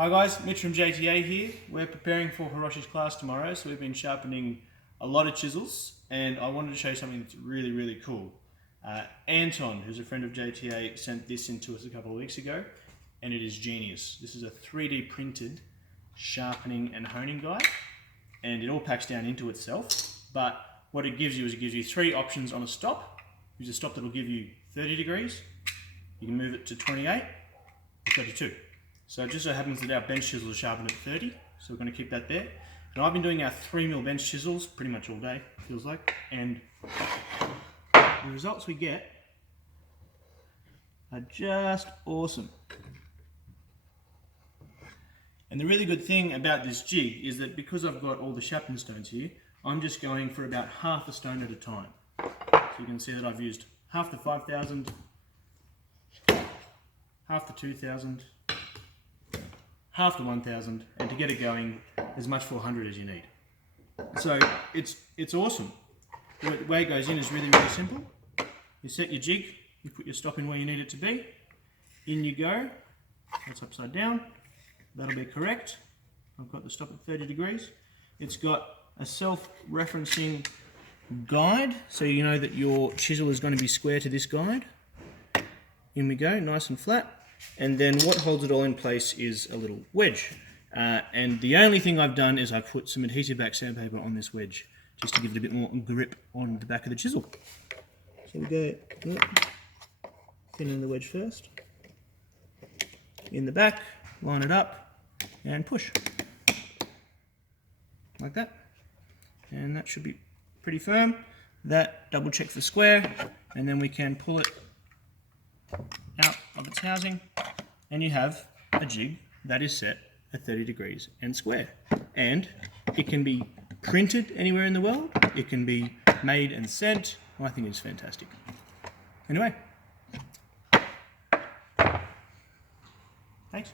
Hi guys, Mitch from JTA here. We're preparing for Hiroshi's class tomorrow, so we've been sharpening a lot of chisels, and I wanted to show you something that's really cool. Anton, who's a friend of JTA, sent this in to us a couple of weeks ago, and it is genius. This is a 3D printed sharpening and honing guide, and it all packs down into itself, but what it gives you is it gives you three options on a stop. Use a stop that will give you 30 degrees, you can move it to 28, 32. So it just so happens that our bench chisels are sharpened at 30, so we're going to keep that there. And I've been doing our 3mm bench chisels pretty much all day, feels like, and the results we get are just awesome. And the really good thing about this jig is that because I've got all the sharpening stones here, I'm just going for about half a stone at a time. So you can see that I've used half the 5,000, half the 2,000, half the 1,000, and to get it going, as much 400 as you need. So it's awesome. The way it goes in is really simple. You set your jig, you put your stop in where you need it to be, in you go. That's upside down, that'll be correct. I've got the stop at 30 degrees. It's got a self-referencing guide, so you know that your chisel is going to be square to this guide. In we go, nice and flat. And then what holds it all in place is a little wedge. And the only thing I've done is I've put some adhesive back sandpaper on this wedge, just to give it a bit more grip on the back of the chisel. So we go, thin in the wedge first, in the back, line it up, and push. Like that. And that should be pretty firm. That double check for square, and then we can pull it out of its housing, and you have a jig that is set at 30 degrees and square. And it can be printed anywhere in the world, it can be made and sent. I think it's fantastic. Anyway, thanks.